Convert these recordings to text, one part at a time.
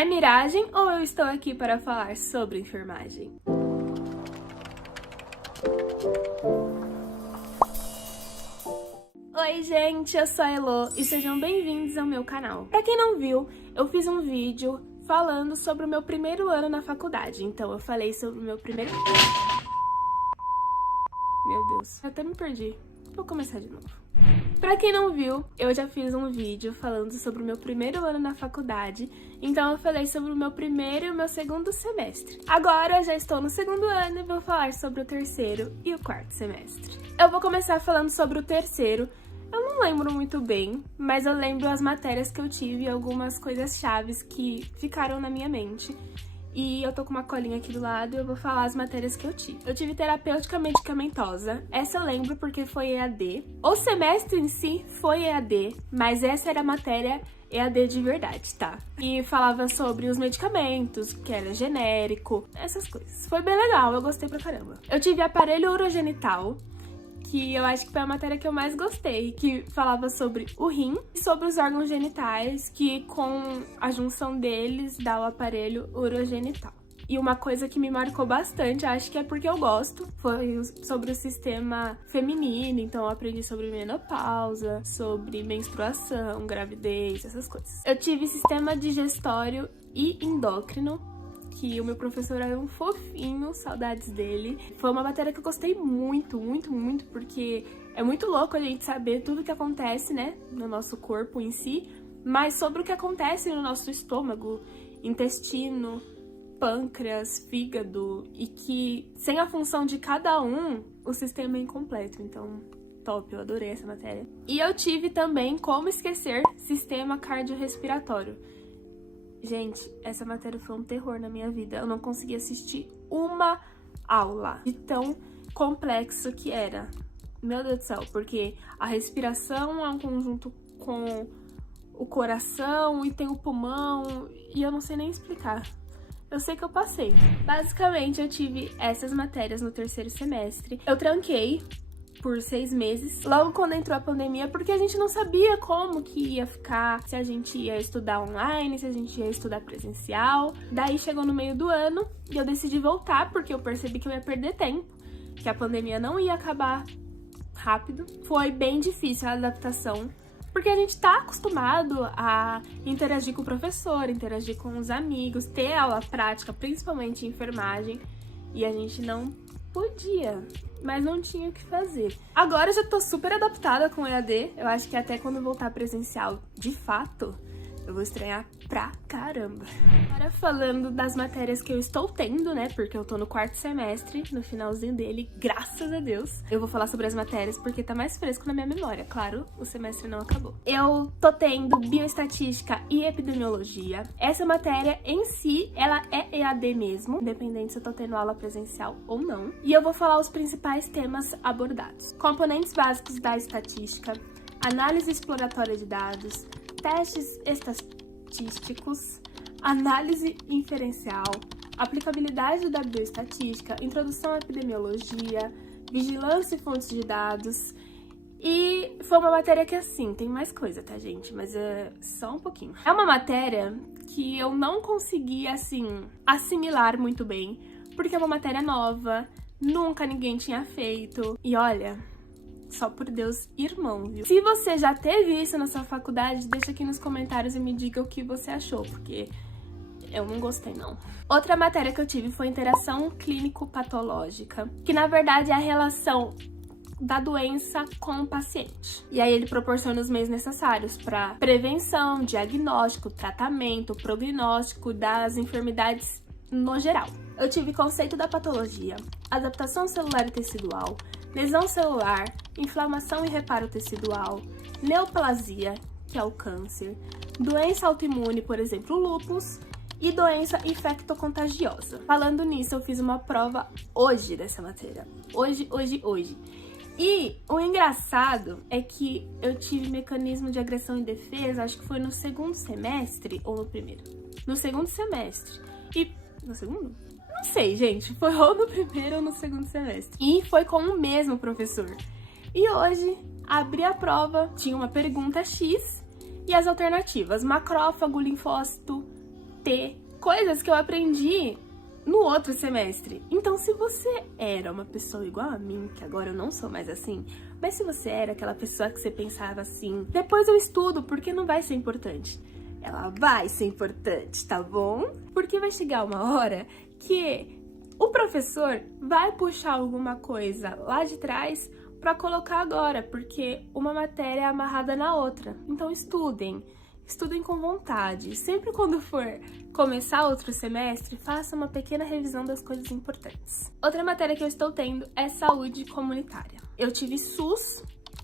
É miragem ou eu estou aqui para falar sobre enfermagem? Oi gente, eu sou a Elo e sejam bem-vindos ao meu canal. Pra quem não viu, eu fiz um vídeo falando sobre o meu primeiro ano na faculdade. Então eu falei sobre o meu primeiro... Meu Deus, até me perdi. Vou começar de novo. Pra quem não viu, eu já fiz um vídeo falando sobre o meu primeiro ano na faculdade, então eu falei sobre o meu primeiro e o meu segundo semestre. Agora eu já estou no segundo ano e vou falar sobre o terceiro e o quarto semestre. Eu vou começar falando sobre o terceiro. Eu não lembro muito bem, mas eu lembro as matérias que eu tive e algumas coisas chaves que ficaram na minha mente. E eu tô com uma colinha aqui do lado e eu vou falar as matérias que eu tive. Eu tive terapêutica medicamentosa, essa eu lembro porque foi EAD. O semestre em si foi EAD, mas essa era a matéria EAD de verdade, tá? E falava sobre os medicamentos, que era genérico, essas coisas. Foi bem legal, eu gostei pra caramba. Eu tive aparelho urogenital, que eu acho que foi a matéria que eu mais gostei, que falava sobre o rim e sobre os órgãos genitais, que com a junção deles dá o aparelho urogenital. E uma coisa que me marcou bastante, acho que é porque eu gosto, foi sobre o sistema feminino, então eu aprendi sobre menopausa, sobre menstruação, gravidez, essas coisas. Eu tive sistema digestório e endócrino, que o meu professor era um fofinho, saudades dele. Foi uma matéria que eu gostei muito, porque é muito louco a gente saber tudo que acontece, né, no nosso corpo em si, mas sobre o que acontece no nosso estômago, intestino, pâncreas, fígado, e que sem a função de cada um, o sistema é incompleto, então... Top, eu adorei essa matéria. E eu tive também como esquecer sistema cardiorrespiratório. Gente, essa matéria foi um terror na minha vida. Eu não conseguia assistir uma aula de tão complexo que era. Meu Deus do céu, porque a respiração é um conjunto com o coração e tem o pulmão e eu não sei nem explicar. Eu sei que eu passei. Basicamente, eu tive essas matérias no terceiro semestre. Eu tranquei por 6 meses, logo quando entrou a pandemia, porque a gente não sabia como que ia ficar, se a gente ia estudar online, se a gente ia estudar presencial. Daí chegou no meio do ano e eu decidi voltar, porque eu percebi que eu ia perder tempo, que a pandemia não ia acabar rápido. Foi bem difícil a adaptação, porque a gente tá acostumado a interagir com o professor, interagir com os amigos, ter aula prática, principalmente em enfermagem, e a gente não podia, mas não tinha o que fazer. Agora eu já tô super adaptada com o EAD, eu acho que até quando voltar presencial, de fato, eu vou estranhar pra caramba. Agora falando das matérias que eu estou tendo, né, porque eu tô no quarto semestre, no finalzinho dele, graças a Deus. Eu vou falar sobre as matérias porque tá mais fresco na minha memória, claro, o semestre não acabou. Eu tô tendo bioestatística e epidemiologia. Essa matéria em si, ela é EAD mesmo, independente se eu tô tendo aula presencial ou não. E eu vou falar os principais temas abordados. Componentes básicos da estatística, análise exploratória de dados, testes estatísticos, análise inferencial, aplicabilidade da bioestatística, introdução à epidemiologia, vigilância e fontes de dados. E foi uma matéria que, assim, tem mais coisa, tá, gente? Mas é só um pouquinho. É uma matéria que eu não consegui, assim, assimilar muito bem, porque é uma matéria nova, nunca ninguém tinha feito. E olha... só por Deus, irmão, viu? Se você já teve isso na sua faculdade, deixa aqui nos comentários e me diga o que você achou, porque eu não gostei, não. Outra matéria que eu tive foi interação clínico-patológica, que na verdade é a relação da doença com o paciente. E aí ele proporciona os meios necessários para prevenção, diagnóstico, tratamento, prognóstico das enfermidades no geral. Eu tive conceito da patologia, adaptação celular e tecidual, lesão celular, inflamação e reparo tecidual, neoplasia, que é o câncer, doença autoimune, por exemplo, lúpus, e doença infectocontagiosa. Falando nisso, eu fiz uma prova hoje dessa matéria. Hoje. E o engraçado é que eu tive mecanismo de agressão e defesa, acho que foi no segundo semestre ou no primeiro? No segundo semestre. E... no segundo? Não sei, gente. Foi ou no primeiro ou no segundo semestre. E foi com o mesmo professor. E hoje, abri a prova, tinha uma pergunta X e as alternativas: macrófago, linfócito, ter coisas que eu aprendi no outro semestre. Então, se você era uma pessoa igual a mim, que agora eu não sou mais assim, mas se você era aquela pessoa que você pensava assim, depois eu estudo porque não vai ser importante. Ela vai ser importante, tá bom? Porque vai chegar uma hora que o professor vai puxar alguma coisa lá de trás para colocar agora, porque uma matéria é amarrada na outra. Então estudem com vontade. Sempre quando for começar outro semestre, faça uma pequena revisão das coisas importantes. Outra matéria que eu estou tendo é saúde comunitária. Eu tive SUS,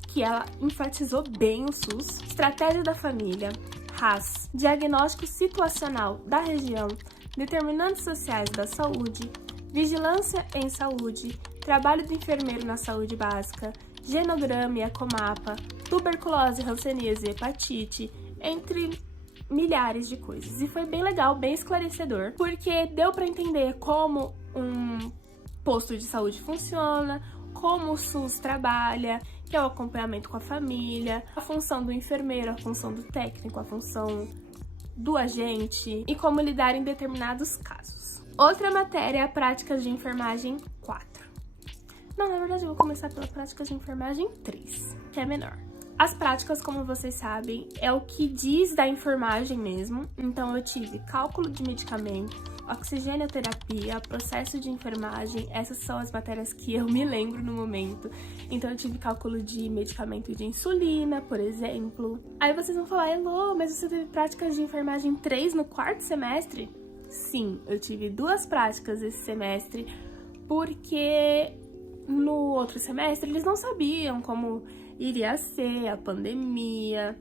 que ela enfatizou bem o SUS, estratégia da família, RAS, diagnóstico situacional da região, determinantes sociais da saúde, vigilância em saúde, trabalho do enfermeiro na saúde básica, genograma e ecomapa, tuberculose, hanseníase e hepatite, entre milhares de coisas. E foi bem legal, bem esclarecedor, porque deu para entender como um posto de saúde funciona, como o SUS trabalha, que é o acompanhamento com a família, a função do enfermeiro, a função do técnico, a função do agente e como lidar em determinados casos. Outra matéria é a práticas de enfermagem 4. Não, na verdade eu vou começar pela práticas de enfermagem 3, que é menor. As práticas, como vocês sabem, é o que diz da enfermagem mesmo. Então eu tive cálculo de medicamento, oxigenoterapia, processo de enfermagem. Essas são as matérias que eu me lembro no momento. Então eu tive cálculo de medicamento de insulina, por exemplo. Aí vocês vão falar, Elô, mas você teve práticas de enfermagem 3 no 4º semestre? Sim, eu tive 2 práticas esse semestre, porque no outro semestre eles não sabiam como iria ser a pandemia,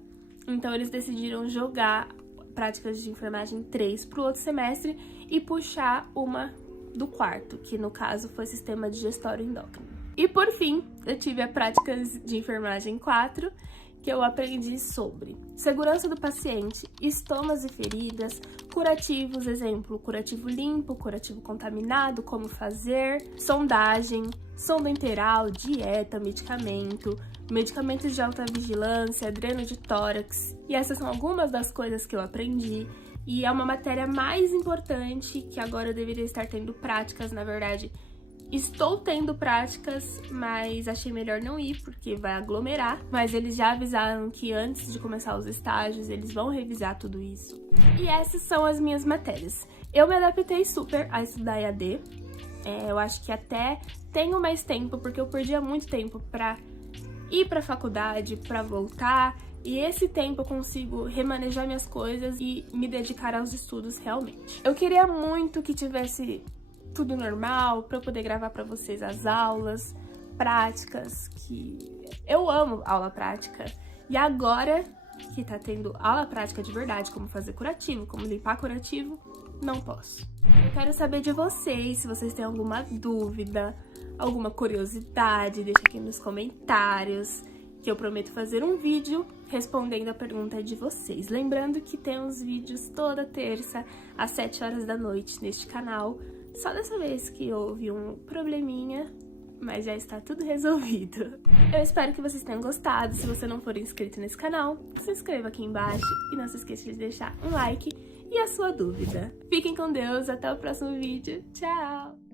então eles decidiram jogar práticas de enfermagem 3 para o outro semestre e puxar uma do 4º, que no caso foi sistema digestório endócrino. E por fim, eu tive a práticas de enfermagem 4, que eu aprendi sobre segurança do paciente, estomas e feridas, curativos, exemplo, curativo limpo, curativo contaminado, como fazer, sondagem, sonda enteral, dieta, medicamento, medicamentos de alta vigilância, dreno de tórax. E essas são algumas das coisas que eu aprendi. E é uma matéria mais importante, que agora eu deveria estar tendo práticas, na verdade. Estou tendo práticas, mas achei melhor não ir, porque vai aglomerar. Mas eles já avisaram que antes de começar os estágios, eles vão revisar tudo isso. E essas são as minhas matérias. Eu me adaptei super a estudar EAD. Eu acho que até tenho mais tempo, porque eu perdia muito tempo pra ir pra faculdade, pra voltar. E esse tempo eu consigo remanejar minhas coisas e me dedicar aos estudos realmente. Eu queria muito que tivesse tudo normal, pra eu poder gravar pra vocês as aulas, práticas, que eu amo aula prática. E agora que tá tendo aula prática de verdade, como fazer curativo, como limpar curativo, não posso. Eu quero saber de vocês, se vocês têm alguma dúvida, alguma curiosidade, deixa aqui nos comentários, que eu prometo fazer um vídeo respondendo a pergunta de vocês. Lembrando que tem uns vídeos toda terça, às 7 horas da noite, neste canal. Só dessa vez que houve um probleminha, mas já está tudo resolvido. Eu espero que vocês tenham gostado. Se você não for inscrito nesse canal, se inscreva aqui embaixo e não se esqueça de deixar um like e a sua dúvida. Fiquem com Deus, até o próximo vídeo. Tchau!